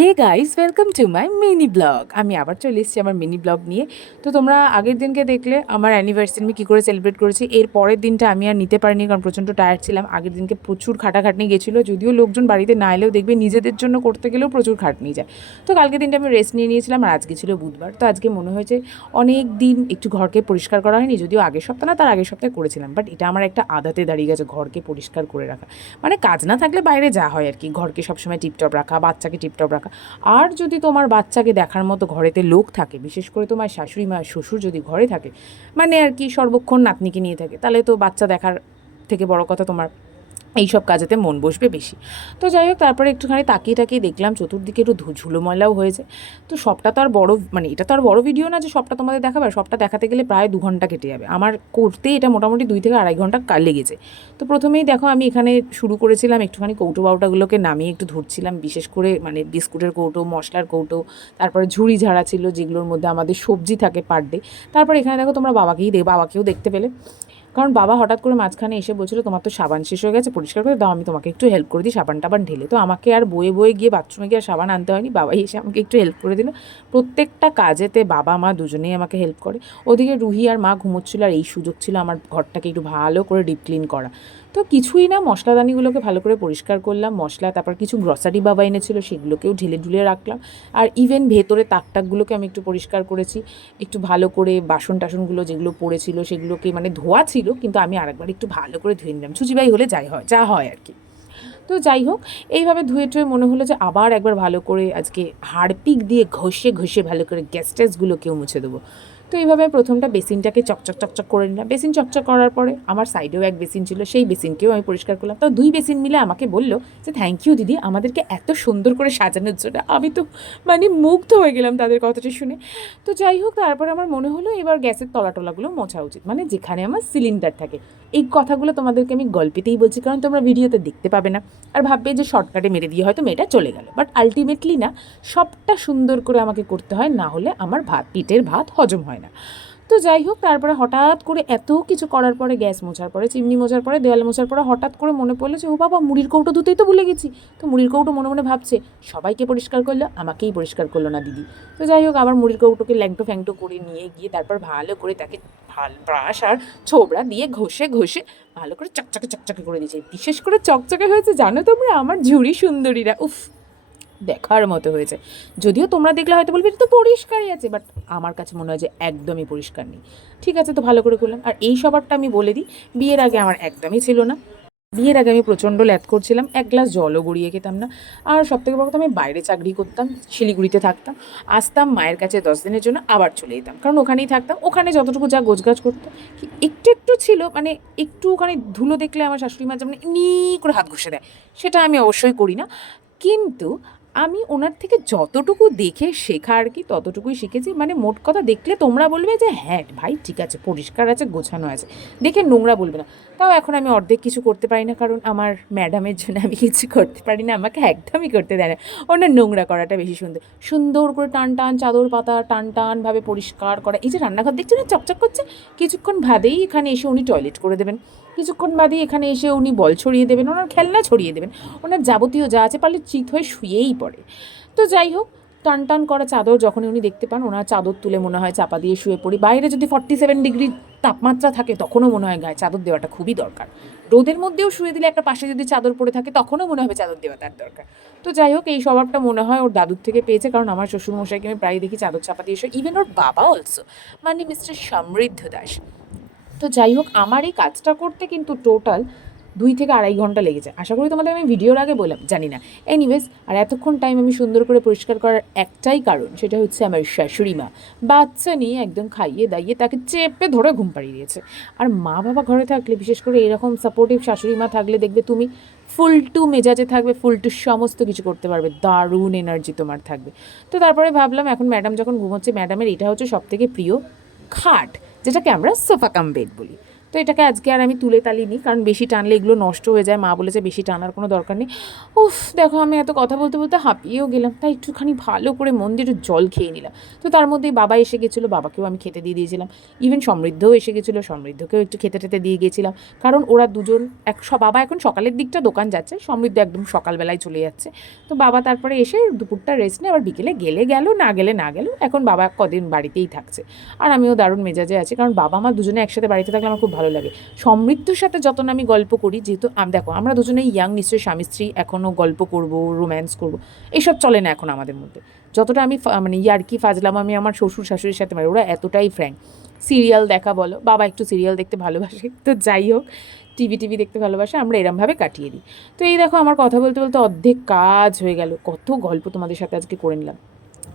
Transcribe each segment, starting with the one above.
Hey guys, welcome to my mini blog. আমি আবার চলে এসেছি আমার মিনি ব্লগ নিয়ে। তো তোমরা আগের দিনকে দেখলে আমার অ্যানিভার্সারি আমি কী করে সেলিব্রেট করেছি। এর পরের দিনটা আমি আর নিতে পারিনি, কারণ প্রচণ্ড টায়ার্ড ছিলাম। আগের দিনকে প্রচুর খাটাখাটনি গেছিলো, যদিও লোকজন বাড়িতে না এলেও দেখবে নিজেদের জন্য করতে গেলেও প্রচুর খাটনি যায়। তো কালকে দিনটা আমি রেস্ট নিয়ে নিয়েছিলাম, আর আজকে ছিল বুধবার। তো আজকে মনে হয়েছে অনেক দিন একটু ঘরকে পরিষ্কার করা হয়নি, যদিও আগের সপ্তাহ না তার আগের সপ্তাহে করেছিলাম, বাট এটা আমার একটা আদাতে দাঁড়িয়ে গেছে ঘরকে পরিষ্কার করে রাখা। মানে কাজ না থাকলে বাইরে যা হয় আর কি, ঘরকে সবসময় টিপটপ রাখা, বাচ্চাকে টিপটপ রাখা। আর যদি তোমার বাচ্চাকে দেখার মতো ঘরেতে লোক থাকে, বিশেষ করে তোমার শাশুড়ি মা শ্বশুর যদি ঘরে থাকে, মানে আর কি সর্বক্ষণ নাতনিকে নিয়ে থাকে, তাহলে তো বাচ্চা দেখার থেকে বড় কথা তোমার এইসব কাজেতে মন বসবে বেশি। তো যাই হোক, তারপরে একটুখানি তাকিয়ে টাকিয়ে দেখলাম চতুর্দিকে একটু ঝুলো ময়লাও হয়েছে। তো সবটা তো আর বড়, মানে এটা তো আর বড় ভিডিও না যে সবটা তোমাদের দেখাবে। সবটা দেখাতে গেলে প্রায় 2 ঘন্টা কেটে যাবে আমার করতে, এটা মোটামুটি 2 থেকে আড়াই ঘন্টা লেগেছে। তো প্রথমেই দেখো আমি এখানে শুরু করেছিলাম একটুখানি কৌটো বাউটাগুলোকে নামিয়ে একটু ধরছিলাম, বিশেষ করে মানে বিস্কুটের কৌটো, মশলার কৌটো, তারপরে ঝুড়ি ঝাড়া ছিল যেগুলোর মধ্যে আমাদের সবজি থাকে পার ডে। তারপর এখানে দেখো তোমরা বাবাকেও দেখতে পেলে, কারণ বাবা হঠাৎ করে মাঝখানে এসে বলছিল তোমার তো সাবান শেষ হয়ে গেছে, পরিষ্কার করে দাও, আমি তোমাকে একটু হেল্প করে দিই সাবান টাবান ঢেলে। তো আমাকে আর বয়ে বয়ে গিয়ে বাথরুমে গিয়ে আর সাবান আনতে হয়নি, বাবাই এসে আমাকে একটু হেল্প করে দিল। প্রত্যেকটা কাজেতে বাবা মা দুজনেই আমাকে হেল্প করে। ওদিকে রুহি আর মা ঘুমোচ্ছিল, আর এই সুযোগ ছিল আমার ঘরটাকে একটু ভালো করে ডিপ ক্লিন করা। তো কিছুই না, মশলাদানিগুলোকে ভালো করে পরিষ্কার করলাম, মশলা, তারপর কিছু গ্রসারি বাবা এনেছিল সেগুলোকেও ঢেলে ঢুলে রাখলাম। আর ইভেন ভেতরে তাকটাকগুলোকে আমি একটু পরিষ্কার করেছি, একটু ভালো করে বাসন টাসনগুলো যেগুলো পড়েছিল সেগুলোকে, মানে ধোয়া ছিল কিন্তু আমি আরেকবার একটু ভালো করে ধুয়ে নিলাম, ছুচিবাই হলে যা হয় আর কি। তো যাই হোক, এইভাবে ধুয়ে টুয়ে মনে হলো যে আবার একবার ভালো করে আজকে হারপিক দিয়ে ঘষে ঘষে ভালো করে গ্যাস ট্যাসগুলোকেও মুছে দেবো। তো এইভাবে প্রথমটা বেসিনটাকে চকচক চকচক করে নিলাম। বেসিন চকচক করার পরে আমার সাইডেও এক বেসিন ছিল, সেই বেসিনকেও আমি পরিষ্কার করলাম। তো 2 বেসিন মিলে আমাকে বললো যে থ্যাংক ইউ দিদি আমাদেরকে এত সুন্দর করে সাজানোর জন্য। আমি তো মানে মুগ্ধ হয়ে গেলাম তাদের কথাটা শুনে। তো যাই হোক, তারপরে আমার মনে হলো এবার গ্যাসের তলাটলাগুলো মোছা উচিত, মানে যেখানে আমার সিলিন্ডার থাকে। এই কথাগুলো তোমাদেরকে আমি গল্পেতেই বলছি, কারণ তোমরা ভিডিওতে দেখতে পাবে না, আর ভাববে যে শর্টকাটে মেরে দিয়ে হয়তো মেয়েটা চলে গেল। বাট আলটিমেটলি না, সবটা সুন্দর করে আমাকে করতে হয়, না হলে আমার পেটের ভাত হজম হয় না। তো যাই হোক, তারপরে হঠাৎ করে এত কিছু করার পরে, গ্যাস মোছার পরে, চিমনি মোছার পরে, দেওয়াল মোছার পরে হঠাৎ করে মনে পড়লো যে ও বাবা, মুড়ির কৌটো ধুতেই তো ভুলে গেছি। তো মুড়ির কৌটো মনে মনে ভাবছে সবাইকে পরিষ্কার করলো, আমাকেই পরিষ্কার করলো না দিদি। তো যাই হোক, আবার মুড়ির কৌটোকে ল্যাংটো ফ্যাংটো করে নিয়ে গিয়ে তারপর ভালো করে তাকে ব্রাশ আর ছোবড়া দিয়ে ঘষে ঘষে ভালো করে চকচকে চকচকে করে দিয়েছে। বিশেষ করে চকচকে হয়েছে জানো তোমরা, আমার ঝুড়ি সুন্দরীরা, উফ, দেখার মতো হয়েছে। যদিও তোমরা দেখলে হয়তো বলবে এটা তো পরিষ্কারই আছে, বাট আমার কাছে মনে হয় যে একদমই পরিষ্কার নেই। ঠিক আছে, তো ভালো করে করলাম। আর এই স্বভাবটা আমি বলে দিই, বিয়ের আগে আমার একদমই ছিল না। বিয়ের আগে আমি প্রচণ্ড ল্যাদ করছিলাম, এক গ্লাস জলও গড়িয়ে খেতাম না। আর সবথেকে বড় কথা, আমি বাইরে চাকরি করতাম, শিলিগুড়িতে থাকতাম, আসতাম মায়ের কাছে 10 দিনের জন্য, আবার চলে যেতাম, কারণ ওখানেই থাকতাম। ওখানে যতটুকু যা গোছগাছ করতো একটু একটু ছিল, মানে একটু ওখানে ধুলো দেখলে আমার শাশুড়ি মা যেমন এমনি করে হাত ঘষে দেয়, সেটা আমি অবশ্যই করি না। কিন্তু আমি ওনার থেকে যতটুকু দেখে শেখা আর কি, ততটুকুই শিখেছি। মানে মোট কথা, দেখলে তোমরা বলবে যে হ্যাঁ ভাই ঠিক আছে, পরিষ্কার আছে, গোছানো আছে, দেখে নোংরা বলবে না। তাও এখন আমি অর্ধেক কিছু করতে পারি না, কারণ আমার ম্যাডামের জন্য আমি কিছু করতে পারি না, আমাকে একদমই করতে দেয় না। ওনার নোংরা করাটা বেশি সুন্দর, সুন্দর করে টান টান চাদর পাতা টান টানভাবে পরিষ্কার করা। এই যে রান্নাঘর দেখছি না চকচক করছে, কিছুক্ষণ বাদেই এখানে এসে উনি টয়লেট করে দেবেন, কিছুক্ষণ বাদেই এখানে এসে উনি বল ছড়িয়ে দেবেন, ওনার খেলনা ছড়িয়ে দেবেন, ওনার যাবতীয় যা আছে, পারলে চিত হয়ে শুয়েই পড়ে। তো যাই হোক, টান টান করা চাদর যখনই উনি দেখতে পান, ওনার চাদর তুলে মনে হয় চাপা দিয়ে শুয়ে পড়ি। বাইরে যদি 47 ডিগ্রি তাপমাত্রা থাকে, তখনও মনে হয় গায়ে চাদর দেওয়াটা খুবই দরকার। রোদের মধ্যেও শুয়ে দিলে একটা পাশে যদি চাদর পড়ে থাকে, তখনও মনে হবে চাদর দেওয়া তার দরকার। তো যাই হোক, এই স্বভাবটা মনে হয় ওর দাদুর থেকে পেয়েছে, কারণ আমার শ্বশুরমশাইকে আমি প্রায় দেখি চাদর চাপা দিয়ে শুয়ে, ইভেন ওর বাবা অলসো, মানে মিস্টার সমৃদ্ধ দাস। তো যাই হোক, আমার এই কাজটা করতে কিন্তু টোটাল 2 থেকে আড়াই ঘন্টা লেগেছে। আশা করি তোমাদের আমি ভিডিওর আগে বললাম, জানি না। এনিওয়েজ, আর এতক্ষণ টাইম আমি সুন্দর করে পরিষ্কার করার একটাই কারণ, সেটা হচ্ছে আমার শাশুড়ি মা বাচ্চা নিয়ে একদম খাইয়ে দাইয়ে তাকে চেপে ধরে ঘুম পাড়িয়ে দিয়েছে। আর মা বাবা ঘরে থাকলে, বিশেষ করে এরকম সাপোর্টিভ শাশুড়ি মা থাকলে, দেখবে তুমি ফুল টু মেজাজে থাকবে, ফুল টু সমস্ত কিছু করতে পারবে, দারুণ এনার্জি তোমার থাকবে। তো তারপরে ভাবলাম, এখন ম্যাডাম যখন ঘুমোচ্ছে, ম্যাডামের এটা হচ্ছে সবথেকে প্রিয় খাট, যেটাকে আমরা সোফা কাম বেড বলি। তো এটাকে আজকে আর আমি তুলে তালিনি, কারণ বেশি টানলে এগুলো নষ্ট হয়ে যায়। মা বলেছে বেশি টানার কোনো দরকার নেই। উফ, দেখো আমি এত কথা বলতে বলতে হাঁপিয়েও গেলাম, তাই একটুখানি ভালো করে মন দিয়ে একটু জল খেয়ে নিলাম। তো তার মধ্যেই বাবা এসে গেছিলো, বাবাকেও আমি খেতে দিয়ে দিয়েছিলাম। ইভেন সমৃদ্ধও এসে গেছিলো, সমৃদ্ধকেও একটু খেতে টেতে দিয়ে গেছিলাম, কারণ ওরা দুজন বাবা এখন সকালের দিকটা দোকান যাচ্ছে, সমৃদ্ধ একদম সকালবেলায় চলে যাচ্ছে। তো বাবা তারপরে এসে দুপুরটা রেস্ট নেয়, আবার বিকেলে গেলে গেল, না গেলে না গেল। এখন বাবা কদিন বাড়িতেই থাকছে, আর আমিও দারুণ মেজাজে আছি, কারণ বাবা মা দুজনে একসাথে বাড়িতে থাকলে আমার খুব ভালো লাগে। সমৃদ্ধর সাথে যত না আমি গল্প করি, যেহেতু দেখো আমরা দুজনেই ইয়াং, নিশ্চয়ই স্বামী স্ত্রী, এখনও গল্প করব, রোম্যান্স করব, এইসব চলে না এখন আমাদের মধ্যে। যতটা আমি মানে ইয়ার্কি ফাজলাম আমি আমার শ্বশুর শাশুড়ির সাথে মারি, ওরা এতটাই ফ্র্যাঙ্ক। সিরিয়াল দেখা বলো, বাবা একটু সিরিয়াল দেখতে ভালোবাসে, তো যাই হোক, টিভি দেখতে ভালোবাসে, আমরা এরমভাবে কাটিয়ে দিই। তো এই দেখো আমার কথা বলতে বলতে অর্ধেক কাজ হয়ে গেল, কত গল্প তোমাদের সাথে আজকে করে নিলাম।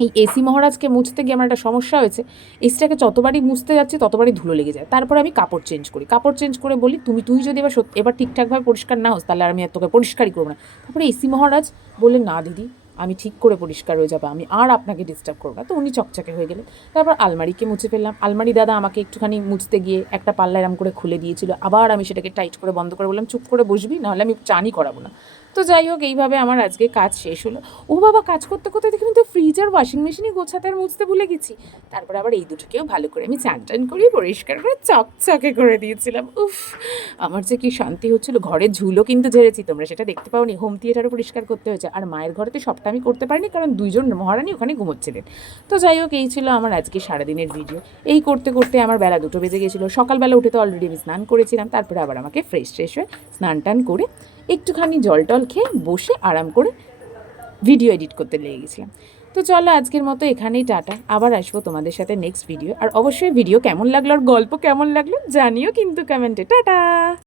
এই এসি মহারাজকে মুছতে গিয়ে আমার একটা সমস্যা হয়েছে, এসিটাকে যতবারই মুছতে যাচ্ছি ততবারই ধুলো লেগে যায়। তারপরে আমি কাপড় চেঞ্জ করি, কাপড় চেঞ্জ করে বলি তুই যদি এবার ঠিকঠাকভাবে পরিষ্কার না হোস, তাহলে আর আমি আর তোকে পরিষ্কারই করবো না। তারপরে এসি মহারাজ বললেন, না দিদি, আমি ঠিক করে পরিষ্কার হয়ে যাবো, আমি আর আপনাকে ডিস্টার্ব করবো না। তো উনি চকচকে হয়ে গেলেন। তারপর আলমারিকে মুছে ফেললাম, আলমারি দাদা আমাকে একটুখানি মুছতে গিয়ে একটা পাল্লা এরম করে খুলে দিয়েছিল, আবার আমি সেটাকে টাইট করে বন্ধ করে বললাম চুপ করে বসবি, নাহলে আমি চানই করাবো না। তো যাই হোক, এইভাবে আমার আজকে কাজ শেষ হলো। ও বাবা, কাজ করতে করতে দেখি আমি তো ফ্রিজ আর ওয়াশিং মেশিনই গোছাতে আর মুছতে ভুলে গেছি। তারপরে আবার এই দুটোকেও ভালো করে আমি চান টান করিয়ে পরিষ্কার করে চকচকে করে দিয়েছিলাম। উফ, আমার যে কি শান্তি হচ্ছিল। ঘরের ঝুলও কিন্তু ঝেড়েছি, তোমরা সেটা দেখতে পাওনি। হোম থিয়েটারও পরিষ্কার করতে হয়েছে, আর মায়ের ঘরেতে সবটা আমি করতে পারিনি, কারণ দুইজন মহারানী ওখানে ঘুমোচ্ছিলেন। তো যাই হোক, এই ছিল আমার আজকে সারাদিনের ভিডিও। এই করতে করতে আমার বেলা 2টো বেজে গেছিলো। সকালবেলা উঠে তো অলরেডি আমি স্নান করেছিলাম, তারপরে আবার আমাকে ফ্রেশ হয়ে স্নান টান করে একটুখানি জল টল খেয়ে বসে আরাম করে ভিডিও এডিট করতে লেগে গেছিলাম। তো চলো, আজকের মতো এখানেই টাটা, আবার আসবো তোমাদের সাথে নেক্সট ভিডিও। আর অবশ্যই ভিডিও কেমন লাগলো আর গল্প কেমন লাগলো জানিও কিন্তু কমেন্টে। টাটা।